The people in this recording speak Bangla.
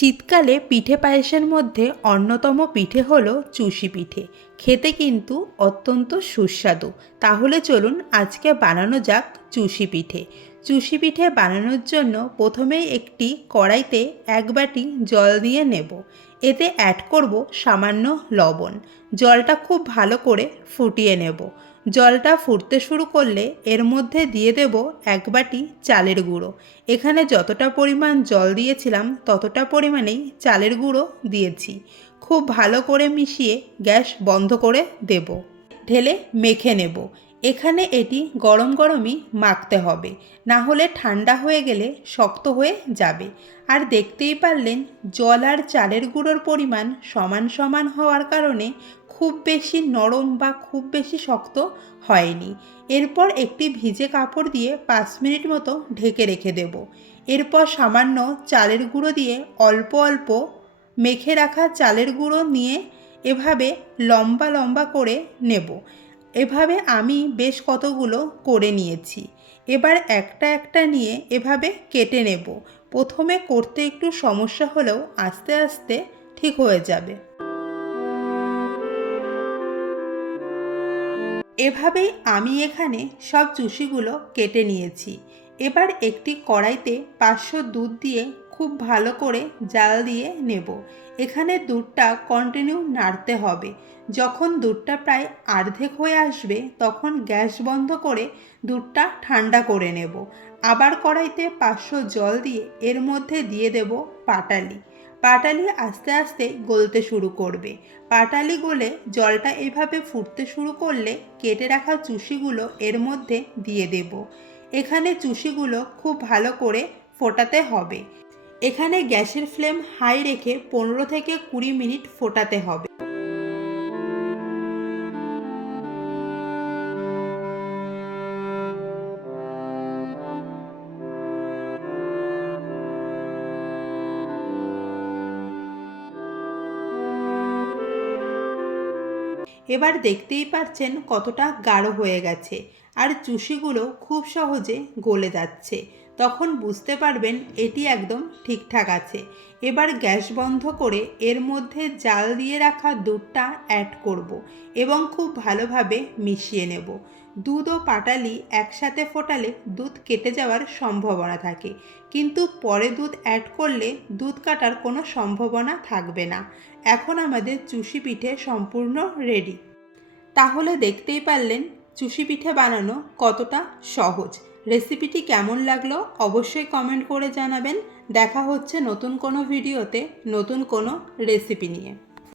শীতকালে পিঠে পায়েসের মধ্যে অন্যতম পিঠে হলো চুষি পিঠে। খেতে কিন্তু অত্যন্ত সুস্বাদু। তাহলে চলুন আজকে বানানো যাক চুষি পিঠে। চুষি পিঠে বানানোর জন্য প্রথমেই একটি কড়াইতে এক বাটি জল দিয়ে নেব। এতে অ্যাড করব সামান্য লবণ। জলটা খুব ভালো করে ফুটিয়ে নেব। জলটা ফুটতে শুরু করলে এর মধ্যে দিয়ে দেব এক বাটি চালের গুঁড়ো। এখানে যতটা পরিমাণ জল দিয়েছিলাম, ততটা পরিমাণেই চালের গুঁড়ো দিয়েছি। খুব ভালো করে মিশিয়ে গ্যাস বন্ধ করে দেব। ঢেলে মেখে নেব। এখানে এটি গরম গরমই মাখতে হবে, না হলে ঠান্ডা হয়ে গেলে শক্ত হয়ে যাবে। আর দেখতেই পারলেন, জল আর চালের গুঁড়োর পরিমাণ সমান সমান হওয়ার কারণে খুব বেশি নরম বা খুব বেশি শক্ত হয়নি। এরপর একটি ভিজে কাপড় দিয়ে পাঁচ মিনিট মতো ঢেকে রেখে দেব। এরপর সামান্য চালের গুঁড়ো দিয়ে অল্প অল্প মেখে রাখা চালের গুঁড়ো নিয়ে এভাবে লম্বা লম্বা করে নেব। এভাবে আমি বেশ কতগুলো করে নিয়েছি। এবার একটা একটা নিয়ে এভাবে কেটে নেব। প্রথমে করতে একটু সমস্যা হলেও আস্তে আস্তে ঠিক হয়ে যাবে। এভাবেই আমি এখানে সব চুষিগুলো কেটে নিয়েছি। এবার একটি কড়াইতে পাঁচশো দুধ দিয়ে খুব ভালো করে জাল দিয়ে নেব। এখানে দুধটা কন্টিনিউ নাড়তে হবে। যখন দুধটা প্রায় অর্ধেক হয়ে আসবে, তখন গ্যাস বন্ধ করে দুধটা ঠান্ডা করে নেব। আবার কড়াইতে পাঁচশো জল দিয়ে এর মধ্যে দিয়ে দেব পাটালি। পাটালি আস্তে আস্তে গলতে শুরু করবে। পাটালি গলে জলটা এভাবে ফুটতে শুরু করলে কেটে রাখা চুষিগুলো এর মধ্যে দিয়ে দেব। এখানে চুষিগুলো খুব ভালো করে ফোটাতে হবে। এখানে গ্যাসের ফ্লেম হাই রেখে পনেরো থেকে কুড়ি মিনিট ফোটাতে হবে। এবার দেখতেই পাচ্ছেন কতটা গাঢ় হয়ে গেছে, আর চুষিগুলো খুব সহজে গলে যাচ্ছে। তখন বুঝতে পারবেন এটি একদম ঠিকঠাক আছে। এবার গ্যাস বন্ধ করে এর মধ্যে জাল দিয়ে রাখা দুধটা অ্যাড করব এবং খুব ভালোভাবে মিশিয়ে নেব। দুধ ও পাটালি একসাথে ফোটালে দুধ কেটে যাওয়ার সম্ভাবনা থাকে। কিন্তু পরে দুধ অ্যাড করলে দুধ কাটার কোনো সম্ভাবনা থাকবে না। এখন আমাদের চুষি পিঠে সম্পূর্ণ রেডি তাহলে দেখতেই পারলেন চুষি পিঠে বানানো কতটা সহজ। রেসিপিটি কেমন লাগল অবশ্যই কমেন্ট করে জানাবেন। দেখা হচ্ছে নতুন কোনো ভিডিওতে, নতুন কোনো রেসিপি নিয়ে।